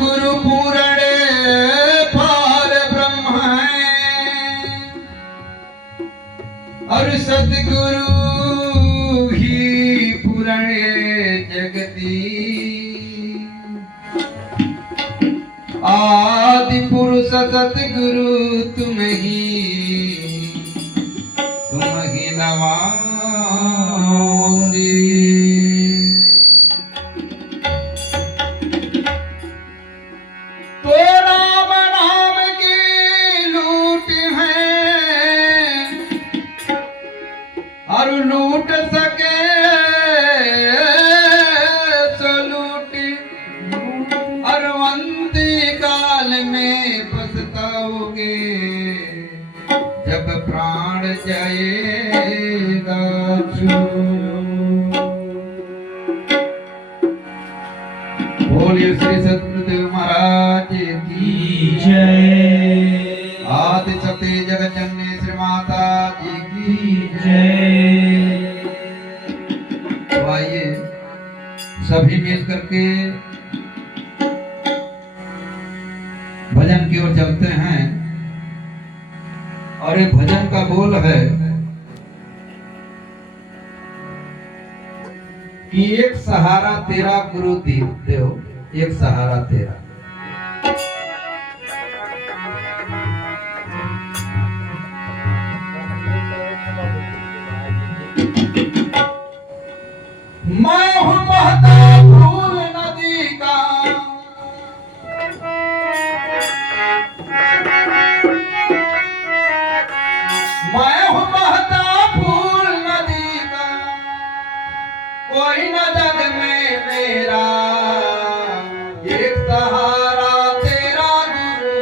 सतगुरु पूरण पार ब्रह्म है और सतगुरु ही पूरण जगती आदि पुरुष सतगुरु तुम ही नमामि। तो राम नाम की लूट है और लूट सके तो लूट और अंधी काल में पछताओगे जब प्राण जाएगा बोलिए श्री सतगुरुदेव महाराज की जय। आदि शक्ति जगत जननी श्री माता जी की जय। तो आइए सभी मिल करके भजन की ओर चलते हैं और एक भजन का बोल है कि एक सहारा तेरा गुरु देव, एक सहारा तेरा। मैं हूँ बहता फूल नदी का, मैं हूँ बहता फूल नदी का, कोई न जग में मेरा, एक सहारा तेरा गुरु,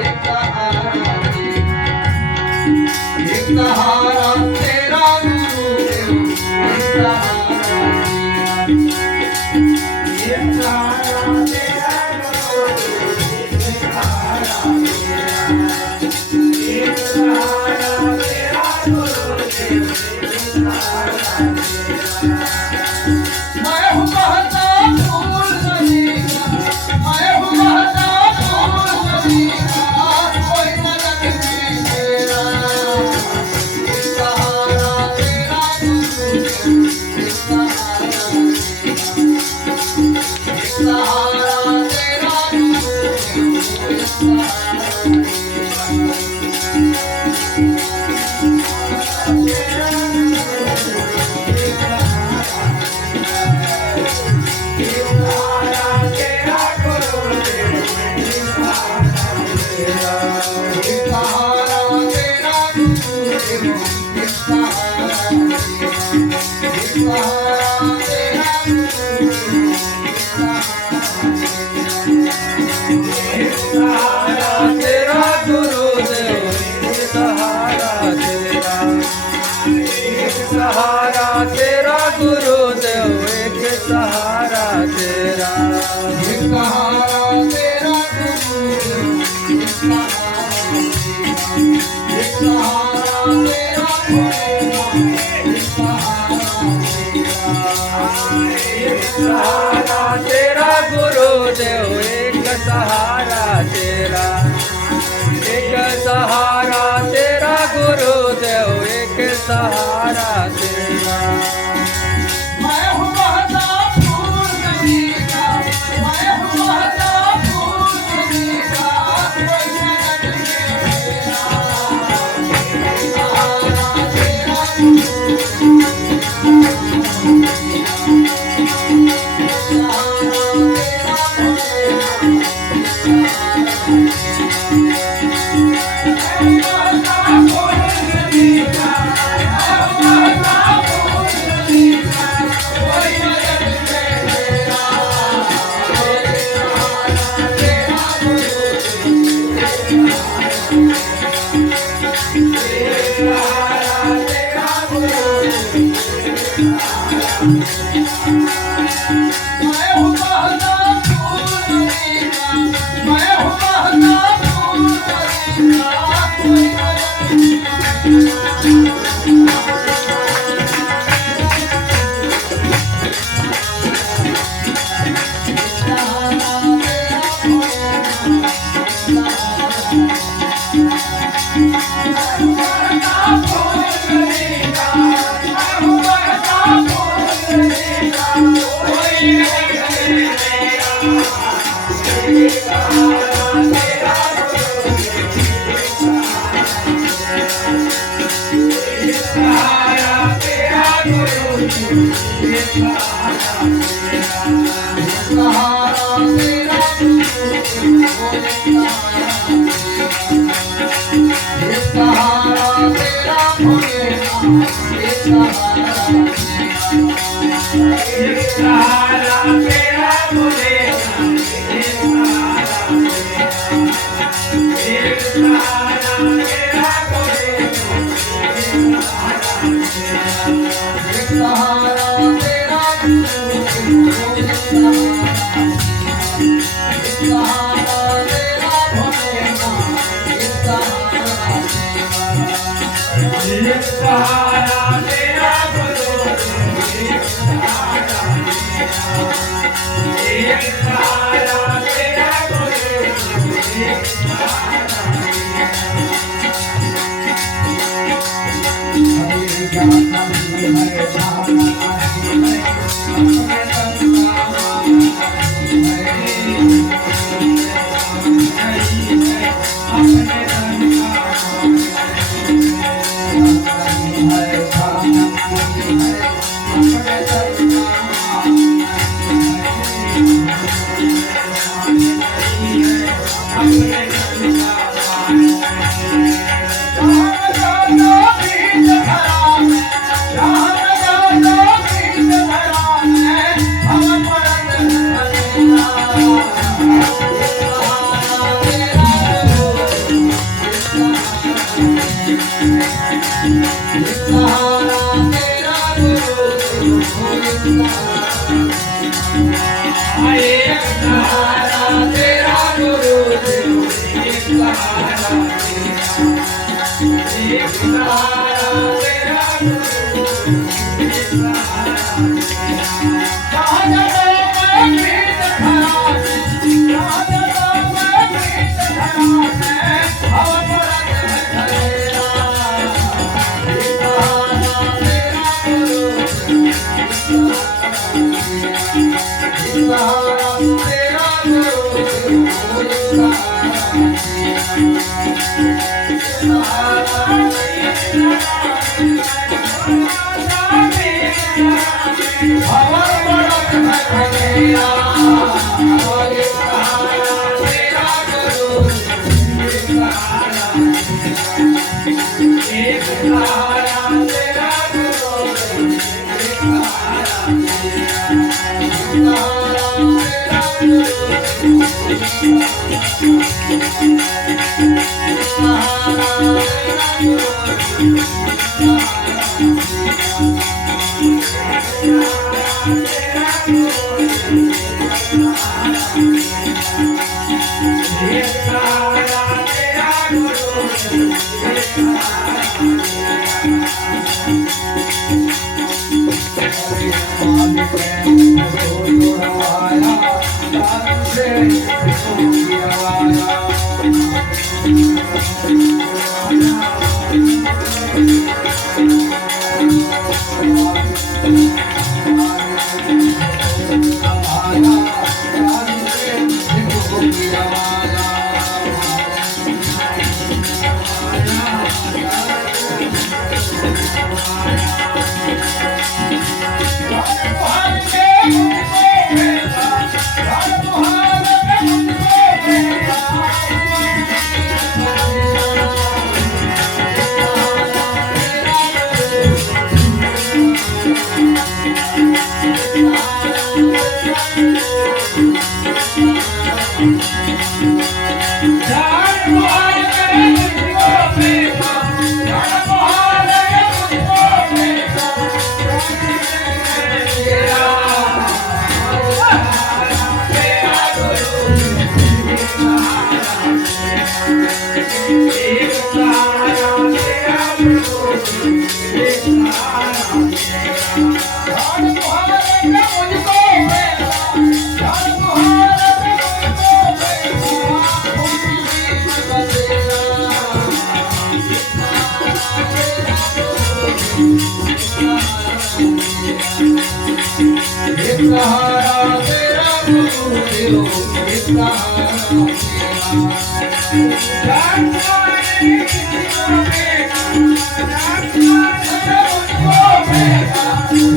एक सहारा तेरा, एक सहारा तेरा गुरु, एक सहारा तेरा, एक सहारा तेरा गुरु, एक सहारा तेरा, एक सहारा तेरा गुरु, एक सहारा तेरा। मैं हूँ बहता फूल नदी का, मैं हूँ बहता फूल नदी का, कोई न जग में मेरा, एक सहारा तेरा गुरु, एक सहारा तेरा, एक सहारा तेरा गुरु, एक सहारा सहारा तेरा गुरुदेव, एक सहारा तेरा, एक सहारा तेरा गुरुदेव, एक सहारा तेरा गुरुदेव, एक सहारा तेरा गुरुदेव, एक सहारा तेरा, एक सहारा तेरा गुरुदेव, एक सहारा तेरा। मैं हूँ बहता फूल नदी का, मैं हूँ बहता फूल नदी का, कोई न जग में मेरा, एक सहारा तेरा गुरु, एक सहारा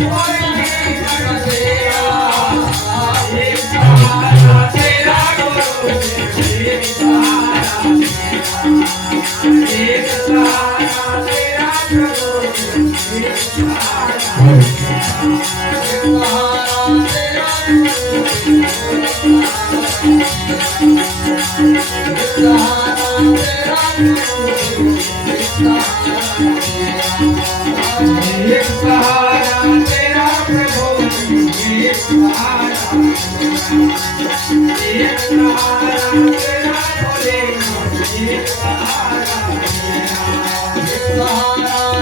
Bye. एक सहारा तेरा प्रभु एक सहारा तेरा भोले एक सहारा तेरा एक सहारा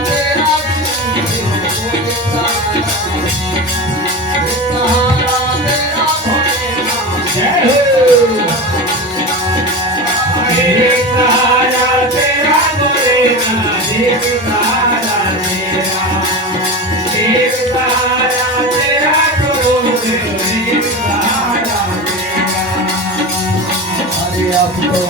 तेरा भोले जय हो एक सहारा तेरा भोले एक सहारा एक सहारा तेरा प्रभु एक सहारा तेरा। हरे आपको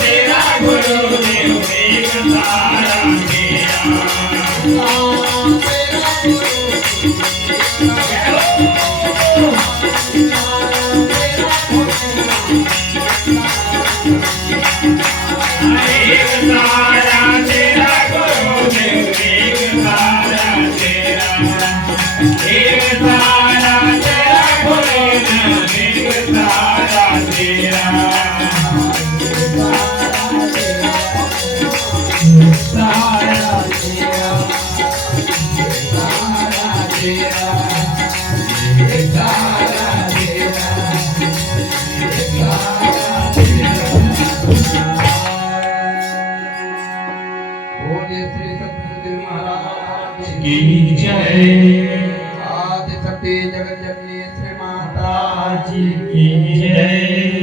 तेरा गुरुदेव एक सहारा एक सहारा तेरा गुरुदेव एक सहारा तेरा एक सहारा तेरा गुरुदेव एक सहारा तेरा सहारा तेरा सहारा तेरा एक सहारा तेरा एक सहारा बोले श्री सतगुरुदेव महाराज की जय आदि शक्ति जगत जननी श्री माता जी की जय।